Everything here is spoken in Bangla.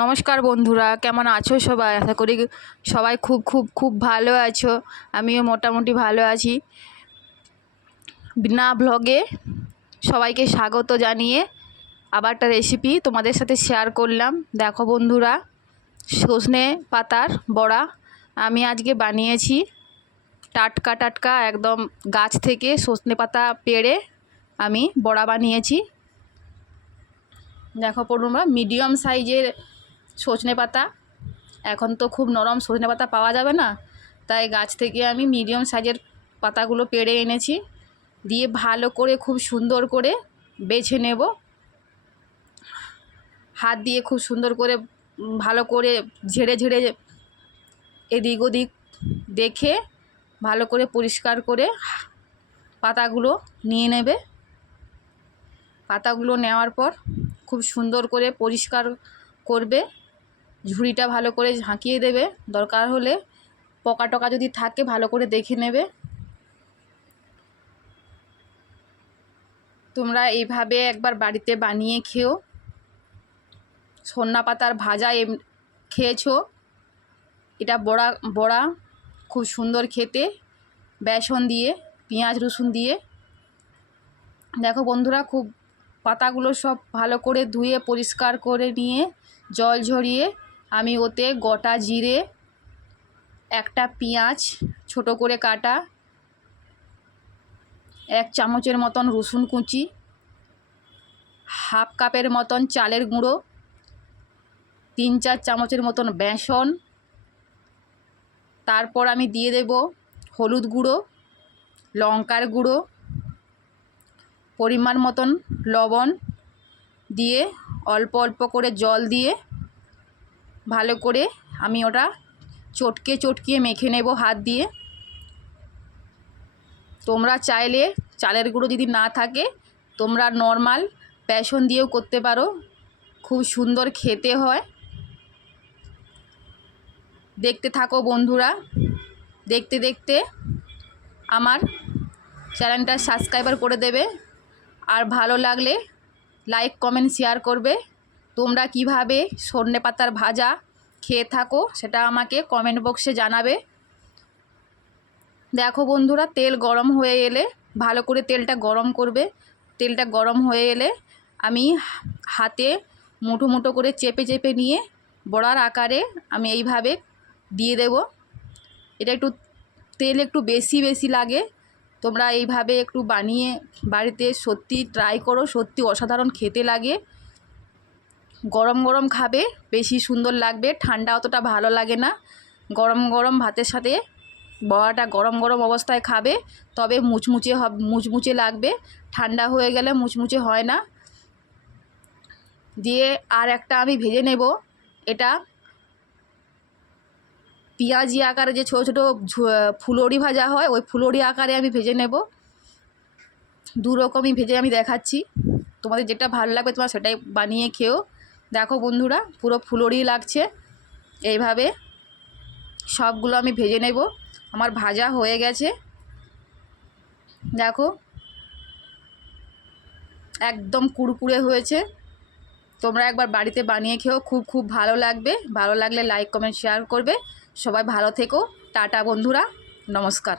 নমস্কার বন্ধুরা, কেমন আছো সবাই? আশা করি সবাই খুব খুব খুব ভালো আছো। আমিও মোটামুটি ভালো আছি। বিনা ব্লগে সবাইকে স্বাগত জানিয়ে আবার একটা রেসিপি তোমাদের সাথে শেয়ার করলাম। দেখো বন্ধুরা, সজনে পাতার বড়া আমি আজকে বানিয়েছি। টাটকা টাটকা একদম গাছ থেকে সজনে পাতা পেড়ে আমি বড়া বানিয়েছি। দেখো বন্ধুরা, মিডিয়াম সাইজের সজনে পাতা, এখন তো খুব নরম সজনে পাতা পাওয়া যাবে না, তাই গাছ থেকে আমি মিডিয়াম সাইজের পাতাগুলো পেড়ে এনেছি। দিয়ে ভালো করে খুব সুন্দর করে বেছে নেব। হাত দিয়ে খুব সুন্দর করে ভালো করে ঝেড়ে ঝেড়ে এদিক ওদিক দেখে ভালো করে পরিষ্কার করে পাতাগুলো নিয়ে নেবে। পাতাগুলো নেওয়ার পর খুব সুন্দর করে পরিষ্কার করবে, ঝুড়িটা ভালো করে ঝাঁকিয়ে দেবে। দরকার হলে পোকা টোকা যদি থাকে ভালো করে দেখে নেবে। তোমরা এইভাবে একবার বাড়িতে বানিয়ে খেও। সন্না পাতার ভাজা খেয়েছো, এটা বড়া বড়া খুব সুন্দর খেতে, বেসন দিয়ে পেঁয়াজ রসুন দিয়ে। দেখো বন্ধুরা, খুব পাতাগুলো সব ভালো করে ধুয়ে পরিষ্কার করে নিয়ে জল ঝরিয়ে আমি ওতে গোটা জিরে, একটা পেঁয়াজ ছোট করে কাটা, 1 চামচের মতন রসুন কুচি, হাফ কাপের মতন চালের গুঁড়ো, 3-4 চামচের মতন বেসন, তারপর আমি দিয়ে দেব হলুদ গুঁড়ো, লঙ্কার গুঁড়ো, পরিমাণ মতন লবণ দিয়ে অল্প অল্প করে জল দিয়ে ভালো করে আমি ওটা চটকিয়ে মেখে নেব হাত দিয়ে। তোমরা চাইলে চালের গুঁড়ো যদি না থাকে তোমরা নর্মাল বেসন দিয়েও করতে পারো, খুব সুন্দর খেতে হয়। দেখতে থাকো বন্ধুরা, দেখতে দেখতে আমার চ্যানেলটা সাবস্ক্রাইবার করে দেবে, আর ভালো লাগলে লাইক কমেন্ট শেয়ার করবে। তোমরা কিভাবে সজনে পাতার ভাজা খেয়ে থাকো সেটা আমাকে কমেন্ট বক্সে জানাবে। দেখো বন্ধুরা, তেল গরম হয়ে এলে ভালো করে তেলটা গরম করবে। তেলটা গরম হয়ে এলে আমি হাতে মুঠো মুঠো করে চেপে চেপে নিয়ে বড়ার আকারে আমি এইভাবে দিয়ে দেব। এটা একটু তেল একটু বেশি বেশি লাগে, তোমরা এইভাবে একটু বানিয়ে বাড়িতে সত্যি ট্রাই করো, সত্যি অসাধারণ খেতে লাগে। গরম গরম খাবে বেশি সুন্দর লাগবে, ঠান্ডা অতটা ভালো লাগে না। গরম গরম ভাতের সাথে বড়াটা গরম গরম অবস্থায় খাবে, তবে মুচমুচে লাগবে। ঠান্ডা হয়ে গেলে মুচমুচে হয় না। দিয়ে আর একটা আমি ভেজে নেব। এটা পেঁয়াজি আকারে যে ছোটো ছোটো ফুলুরি ভাজা হয়, ওই ফুলুরি আকারে আমি ভেজে নেব। দু রকমই ভেজে আমি দেখাচ্ছি, তোমাদের যেটা ভালো লাগবে তোমরা সেটাই বানিয়ে খেও। দেখো বন্ধুরা, পুরো ফুলুরি লাগছে। এইভাবে সবগুলো আমি ভেজে নেব। আমার ভাজা হয়ে গেছে, দেখো একদম কুড়কুড়ে হয়েছে। তোমরা একবার বাড়িতে বানিয়ে খেও, খুব খুব ভালো লাগবে। ভালো লাগলে লাইক কমেন্ট শেয়ার করবে। সবাই ভালো থেকো। টাটা বন্ধুরা, নমস্কার।